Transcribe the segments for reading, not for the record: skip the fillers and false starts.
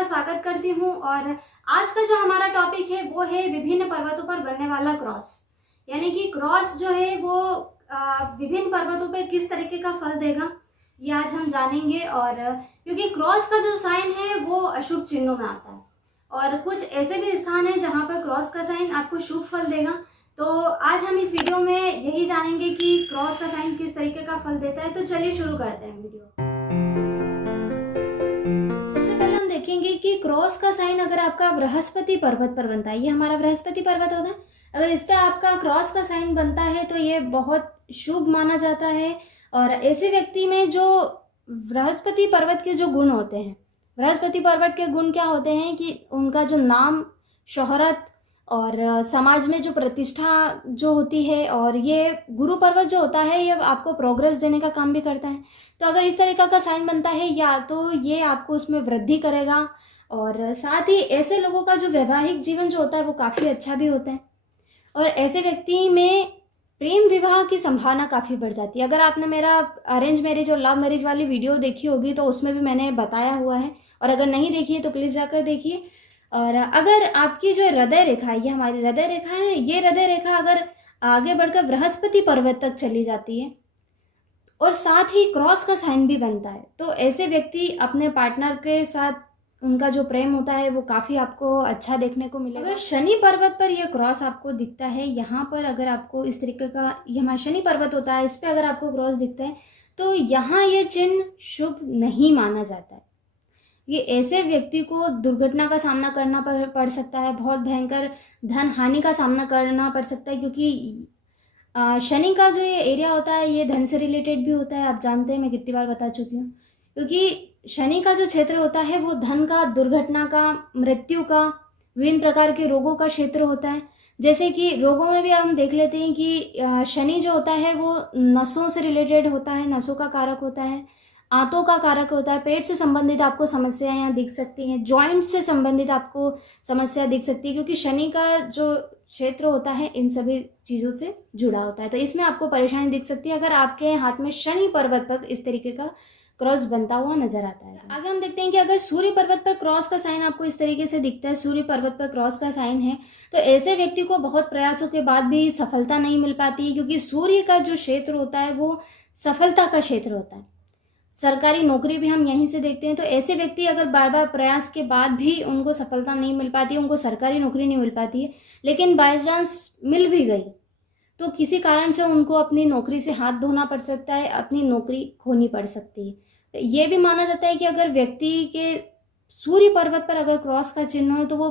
आपका स्वागत करती हूँ। और आज का जो हमारा टॉपिक है वो है विभिन्न पर्वतों पर बनने वाला क्रॉस। यानी कि क्रॉस जो है वो विभिन्न पर्वतों पर किस तरीके का फल देगा ये आज हम जानेंगे। और क्योंकि क्रॉस का जो साइन है वो अशुभ चिन्हों में आता है और कुछ ऐसे भी स्थान है जहाँ पर क्रॉस का साइन आपको शुभ फल देगा। तो आज हम इस वीडियो में यही जानेंगे कि क्रॉस का साइन किस तरीके का फल देता है। तो चलिए शुरू करते हैं वीडियो। सबसे पहले हम देखेंगे कि क्रॉस का साइन अगर आपका बृहस्पति पर्वत पर बनता है, ये हमारा बृहस्पति पर्वत होता है, अगर इस पे आपका क्रॉस का साइन बनता है तो ये बहुत शुभ माना जाता है। और ऐसे व्यक्ति में जो बृहस्पति पर्वत के जो गुण होते हैं, बृहस्पति पर्वत के गुण क्या होते हैं कि उनका जो नाम, शोहरत और समाज में जो प्रतिष्ठा जो होती है, और ये गुरु पर्वत जो होता है ये आपको प्रोग्रेस देने का काम भी करता है। तो अगर इस तरीका का साइन बनता है या तो ये आपको उसमें वृद्धि करेगा, और साथ ही ऐसे लोगों का जो वैवाहिक जीवन जो होता है वो काफ़ी अच्छा भी होता है। और ऐसे व्यक्ति में प्रेम विवाह की संभावना काफ़ी बढ़ जाती है। अगर आपने मेरा अरेंज मैरिज और लव मैरिज वाली वीडियो देखी होगी तो उसमें भी मैंने बताया हुआ है, और अगर नहीं देखी है तो प्लीज़ जाकर देखिए। और अगर आपकी जो हृदय रेखा है, ये हमारी हृदय रेखा है, ये हृदय रेखा अगर आगे बढ़कर बृहस्पति पर्वत तक चली जाती है और साथ ही क्रॉस का साइन भी बनता है, तो ऐसे व्यक्ति अपने पार्टनर के साथ उनका जो प्रेम होता है वो काफ़ी आपको अच्छा देखने को मिलेगा। अगर शनि पर्वत पर यह क्रॉस आपको दिखता है, यहाँ पर अगर आपको इस तरीके का, ये हमारा शनि पर्वत होता है, इस पर अगर आपको क्रॉस दिखता है तो यहाँ ये चिन्ह शुभ नहीं माना जाता है। ये ऐसे व्यक्ति को दुर्घटना का सामना करना पड़ सकता है, बहुत भयंकर धन हानि का सामना करना पड़ सकता है, क्योंकि शनि का जो ये एरिया होता है ये धन से रिलेटेड भी होता है। आप जानते हैं, मैं कितनी बार बता चुकी हूँ, क्योंकि शनि का जो क्षेत्र होता है वो धन का, दुर्घटना का, मृत्यु का, विभिन्न प्रकार के रोगों का क्षेत्र होता है। जैसे कि रोगों में भी हम देख लेते हैं कि शनि जो होता है वो नसों से रिलेटेड होता है, नसों का कारक होता है, आंतों का कारक होता है, पेट से संबंधित आपको समस्याएं यहाँ दिख सकती हैं, जॉइंट से संबंधित आपको समस्या दिख सकती है, क्योंकि शनि का जो क्षेत्र होता है इन सभी चीज़ों से जुड़ा होता है। तो इसमें आपको परेशानी दिख सकती है अगर आपके हाथ में शनि पर्वत पर इस तरीके का क्रॉस बनता हुआ नजर आता है। आगे हम देखते हैं कि अगर सूर्य पर्वत पर क्रॉस का साइन आपको इस तरीके से दिखता है, सूर्य पर्वत पर क्रॉस का साइन है, तो ऐसे व्यक्ति को बहुत प्रयासों के बाद भी सफलता नहीं मिल पाती है, क्योंकि सूर्य का जो क्षेत्र होता है वो सफलता का क्षेत्र होता है। सरकारी नौकरी भी हम यहीं से देखते हैं। तो ऐसे व्यक्ति अगर बार बार प्रयास के बाद भी उनको सफलता नहीं मिल पाती है, उनको सरकारी नौकरी नहीं मिल पाती है, लेकिन बाय चांस मिल भी गई तो किसी कारण से उनको अपनी नौकरी से हाथ धोना पड़ सकता है, अपनी नौकरी खोनी पड़ सकती है। तो ये भी माना जाता है कि अगर व्यक्ति के सूर्य पर्वत पर अगर क्रॉस का चिन्ह हो तो वो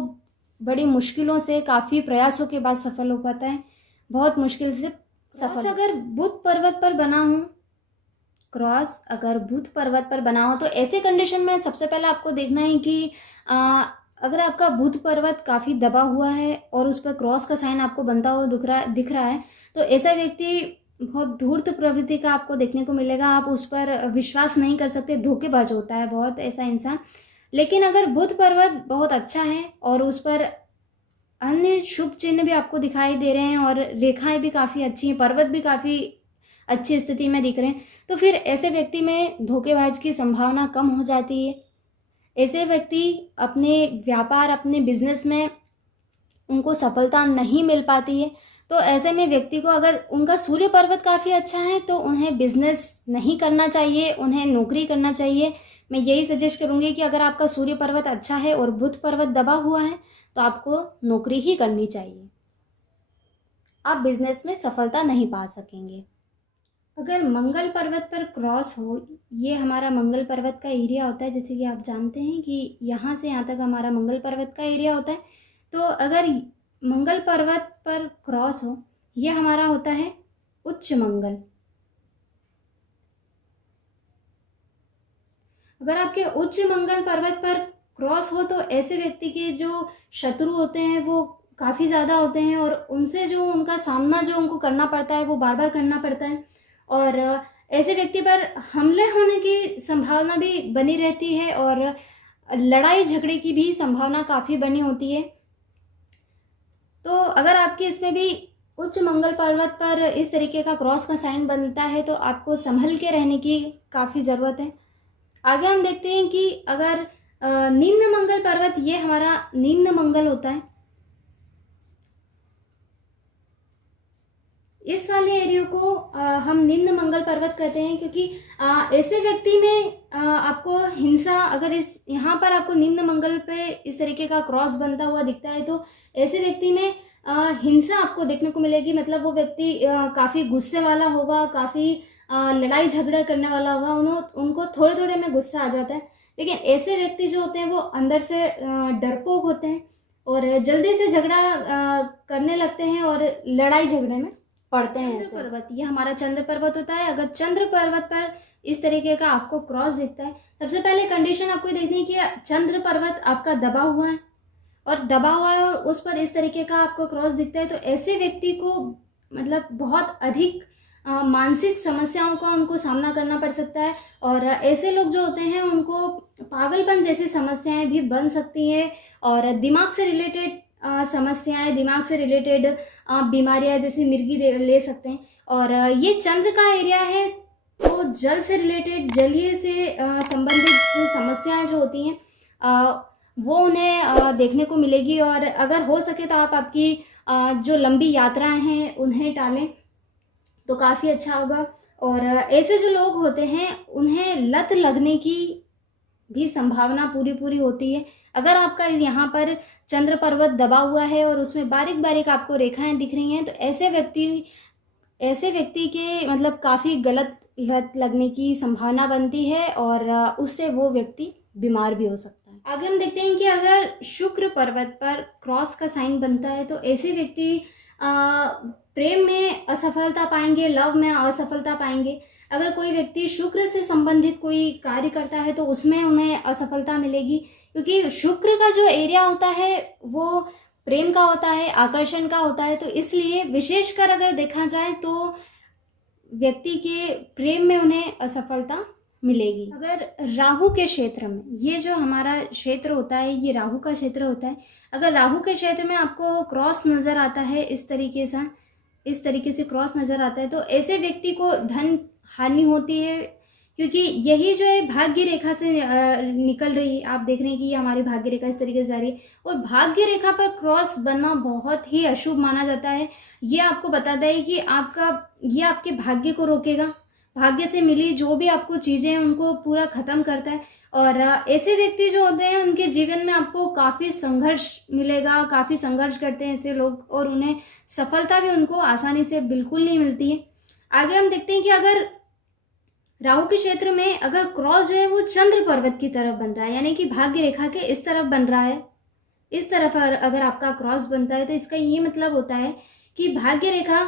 बड़ी मुश्किलों से, काफ़ी प्रयासों के बाद सफल हो पाता है, बहुत मुश्किल से सफल। अगर बुध पर्वत पर बना हो, क्रॉस अगर बुध पर्वत पर बना हो तो ऐसे कंडीशन में सबसे पहले आपको देखना है कि अगर आपका बुध पर्वत काफ़ी दबा हुआ है और उस पर क्रॉस का साइन आपको बनता हुआ दिख रहा है, तो ऐसा व्यक्ति बहुत धूर्त प्रवृत्ति का आपको देखने को मिलेगा। आप उस पर विश्वास नहीं कर सकते, धोखेबाज होता है बहुत ऐसा इंसान। लेकिन अगर बुध पर्वत बहुत अच्छा है और उस पर अन्य शुभ चिन्ह भी आपको दिखाई दे रहे हैं और रेखाएं भी काफ़ी अच्छी हैं, पर्वत भी काफ़ी अच्छी स्थिति में दिख रहे हैं, तो फिर ऐसे व्यक्ति में धोखेबाज की संभावना कम हो जाती है। ऐसे व्यक्ति अपने व्यापार, अपने बिजनेस में उनको सफलता नहीं मिल पाती है। तो ऐसे में व्यक्ति को अगर उनका सूर्य पर्वत काफ़ी अच्छा है तो उन्हें बिजनेस नहीं करना चाहिए, उन्हें नौकरी करना चाहिए। मैं यही सजेस्ट करूँगी कि अगर आपका सूर्य पर्वत अच्छा है और बुध पर्वत दबा हुआ है तो आपको नौकरी ही करनी चाहिए, आप बिजनेस में सफलता नहीं पा सकेंगे। अगर मंगल पर्वत पर क्रॉस हो, ये हमारा मंगल पर्वत का एरिया होता है, जैसे कि आप जानते हैं कि यहाँ से यहाँ तक हमारा मंगल पर्वत का एरिया होता है। तो अगर मंगल पर्वत पर क्रॉस हो, ये हमारा होता है उच्च मंगल। अगर आपके उच्च मंगल पर्वत पर क्रॉस हो तो ऐसे व्यक्ति के जो शत्रु होते हैं वो काफ़ी ज़्यादा होते हैं, और उनसे जो उनका सामना जो उनको करना पड़ता है वो बार बार करना पड़ता है, और ऐसे व्यक्ति पर हमले होने की संभावना भी बनी रहती है और लड़ाई झगड़े की भी संभावना काफ़ी बनी होती है। तो अगर आपके इसमें भी उच्च मंगल पर्वत पर इस तरीके का क्रॉस का साइन बनता है तो आपको संभल के रहने की काफ़ी ज़रूरत है। आगे हम देखते हैं कि अगर निम्न मंगल पर्वत, ये हमारा निम्न मंगल होता है। इस वाले एरिया को हम निम्न मंगल पर्वत कहते हैं, क्योंकि ऐसे व्यक्ति में आपको हिंसा, अगर इस यहाँ पर आपको निम्न मंगल पे इस तरीके का क्रॉस बनता हुआ दिखता है तो ऐसे व्यक्ति में हिंसा आपको देखने को मिलेगी। मतलब वो व्यक्ति काफ़ी गुस्से वाला होगा, काफ़ी लड़ाई झगड़ा करने वाला होगा, उनको थोड़े थोड़े में गुस्सा आ जाता है। लेकिन ऐसे व्यक्ति जो होते हैं वो अंदर से डरपोक होते हैं और जल्दी से झगड़ा करने लगते हैं और लड़ाई झगड़े में पढ़ते हैं। चंद्र पर्वत, ये हमारा चंद्र पर्वत होता है। अगर चंद्र पर्वत पर इस तरीके का आपको क्रॉस दिखता है, सबसे पहले कंडीशन आपको देखनी है कि चंद्र पर्वत आपका दबा हुआ है और उस पर इस तरीके का आपको क्रॉस दिखता है, तो ऐसे व्यक्ति को मतलब बहुत अधिक मानसिक समस्याओं का उनको सामना करना पड़ सकता है। और ऐसे लोग जो होते हैं उनको पागलपन जैसी समस्याएं भी बन सकती हैं और दिमाग से रिलेटेड समस्याएं, दिमाग से रिलेटेड बीमारियां जैसे मिर्गी ले सकते हैं। और ये चंद्र का एरिया है, तो जल से रिलेटेड, जलीय से संबंधित जो समस्याएं जो होती हैं वो उन्हें देखने को मिलेगी। और अगर हो सके तो आप आपकी जो लंबी यात्राएं हैं उन्हें टालें तो काफ़ी अच्छा होगा। और ऐसे जो लोग होते हैं उन्हें लत लगने की भी संभावना पूरी होती है। अगर आपका यहाँ पर चंद्र पर्वत दबा हुआ है और उसमें बारीक बारीक आपको रेखाएं दिख रही हैं, तो ऐसे व्यक्ति के मतलब काफ़ी गलत लत लगने की संभावना बनती है और उससे वो व्यक्ति बीमार भी हो सकता है। आगे हम देखते हैं कि अगर शुक्र पर्वत पर क्रॉस का साइन बनता है तो ऐसे व्यक्ति प्रेम में असफलता पाएंगे, लव में असफलता पाएंगे। अगर कोई व्यक्ति शुक्र से संबंधित कोई कार्य करता है तो उसमें उन्हें असफलता मिलेगी, क्योंकि शुक्र का जो एरिया होता है वो प्रेम का होता है, आकर्षण का होता है। तो इसलिए विशेषकर अगर देखा जाए तो व्यक्ति के प्रेम में उन्हें असफलता मिलेगी। अगर राहु के क्षेत्र में, ये जो हमारा क्षेत्र होता है ये राहु का क्षेत्र होता है, अगर राहु के क्षेत्र में आपको क्रॉस नज़र आता है इस तरीके से क्रॉस नज़र आता है तो ऐसे व्यक्ति को धन हानि होती है, क्योंकि यही जो है भाग्य रेखा से निकल रही है। आप देख रहे हैं कि ये हमारी भाग्य रेखा इस तरीके से जा रही है और भाग्य रेखा पर क्रॉस बनना बहुत ही अशुभ माना जाता है। ये आपको बताता है कि ये आपके भाग्य को रोकेगा, भाग्य से मिली जो भी आपको चीज़ें हैं उनको पूरा ख़त्म करता है। और ऐसे व्यक्ति जो होते हैं उनके जीवन में आपको काफ़ी संघर्ष मिलेगा, काफ़ी संघर्ष करते हैं ऐसे लोग और उन्हें सफलता भी उनको आसानी से बिल्कुल नहीं मिलती है। आगे हम देखते हैं कि अगर राहु के क्षेत्र में अगर क्रॉस जो है वो चंद्र पर्वत की तरफ बन रहा है, यानी कि भाग्य रेखा के इस तरफ बन रहा है, इस तरफ अगर आपका क्रॉस बनता है तो इसका ये मतलब होता है कि भाग्य रेखा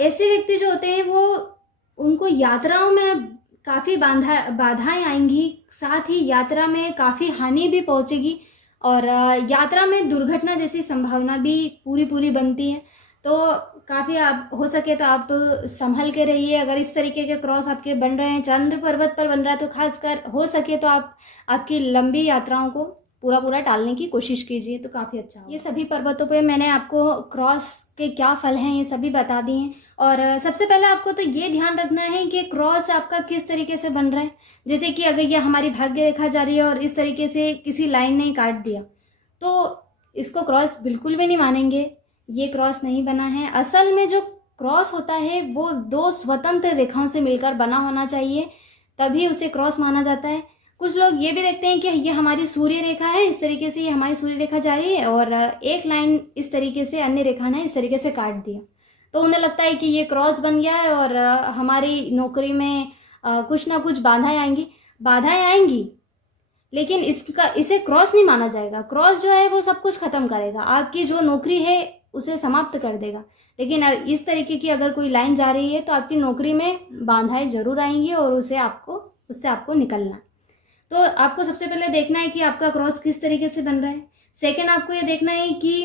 ऐसे व्यक्ति जो होते हैं वो उनको यात्राओं में काफ़ी बाधाएं आएंगी, साथ ही यात्रा में काफ़ी हानि भी पहुंचेगी और यात्रा में दुर्घटना जैसी संभावना भी पूरी बनती है। तो काफ़ी आप हो सके तो आप संभल के रहिए। अगर इस तरीके के क्रॉस आपके बन रहे हैं, चंद्र पर्वत पर बन रहा है, तो खासकर हो सके तो आप आपकी लंबी यात्राओं को पूरा टालने की कोशिश कीजिए तो काफ़ी अच्छा होगा। ये सभी पर्वतों पे मैंने आपको क्रॉस के क्या फल हैं ये सभी बता दिए हैं। और सबसे पहले आपको तो ये ध्यान रखना है कि क्रॉस आपका किस तरीके से बन रहा है। जैसे कि अगर ये हमारी भाग्य रेखा जा रही है और इस तरीके से किसी लाइन ने काट दिया तो इसको क्रॉस बिल्कुल भी नहीं मानेंगे, ये क्रॉस नहीं बना है। असल में जो क्रॉस होता है वो दो स्वतंत्र रेखाओं से मिलकर बना होना चाहिए, तभी उसे क्रॉस माना जाता है। कुछ लोग ये भी देखते हैं कि ये हमारी सूर्य रेखा है, इस तरीके से ये हमारी सूर्य रेखा जा रही है और एक लाइन इस तरीके से अन्य रेखा ने इस तरीके से काट दिया, तो उन्हें लगता है कि ये क्रॉस बन गया है और हमारी नौकरी में कुछ ना कुछ बाधाएं आएंगी, लेकिन इसे क्रॉस नहीं माना जाएगा। क्रॉस जो है वो सब कुछ खत्म करेगा, आपकी जो नौकरी है उसे समाप्त कर देगा। लेकिन इस तरीके की अगर कोई लाइन जा रही है तो आपकी नौकरी में बाधाएं जरूर आएंगी और उससे आपको निकलना। तो आपको सबसे पहले देखना है कि आपका क्रॉस किस तरीके से बन रहा है। सेकंड, आपको ये देखना है कि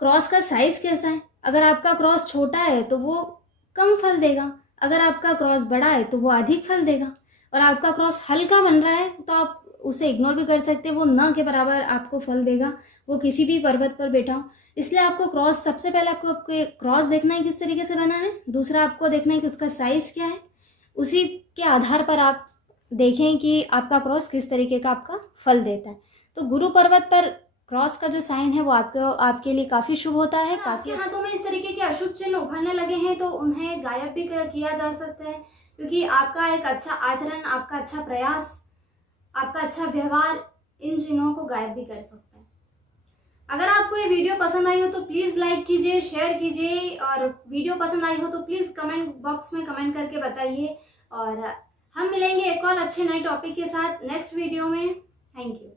क्रॉस का साइज कैसा है। अगर आपका क्रॉस छोटा है तो वो कम फल देगा, अगर आपका क्रॉस बड़ा है तो वो अधिक फल देगा, और आपका क्रॉस हल्का बन रहा है तो आप उसे इग्नोर भी कर सकते हैं, वो न के बराबर आपको फल देगा, वो किसी भी पर्वत पर बैठा हो। इसलिए आपको क्रॉस, सबसे पहले आपको क्रॉस देखना है किस तरीके से बना है। दूसरा, आपको देखना है कि उसका साइज़ क्या है, उसी के आधार पर आप देखें कि आपका क्रॉस किस तरीके का आपका फल देता है। तो गुरु पर्वत पर क्रॉस का जो साइन है वो आपके लिए काफ़ी शुभ होता है। काफ़ी हाथों में इस तरीके के अशुभ चिन्ह उभरने लगे हैं तो उन्हें गायब भी किया जा सकता है, क्योंकि आपका एक अच्छा आचरण, आपका अच्छा प्रयास, आपका अच्छा व्यवहार इन चिन्हों को गायब भी कर सकता है। अगर आपको ये वीडियो पसंद आई हो तो प्लीज़ लाइक कीजिए, शेयर कीजिए, और वीडियो पसंद आई हो तो प्लीज़ कमेंट बॉक्स में कमेंट करके बताइए। और हम मिलेंगे एक और अच्छे नए टॉपिक के साथ नेक्स्ट वीडियो में। Thank you.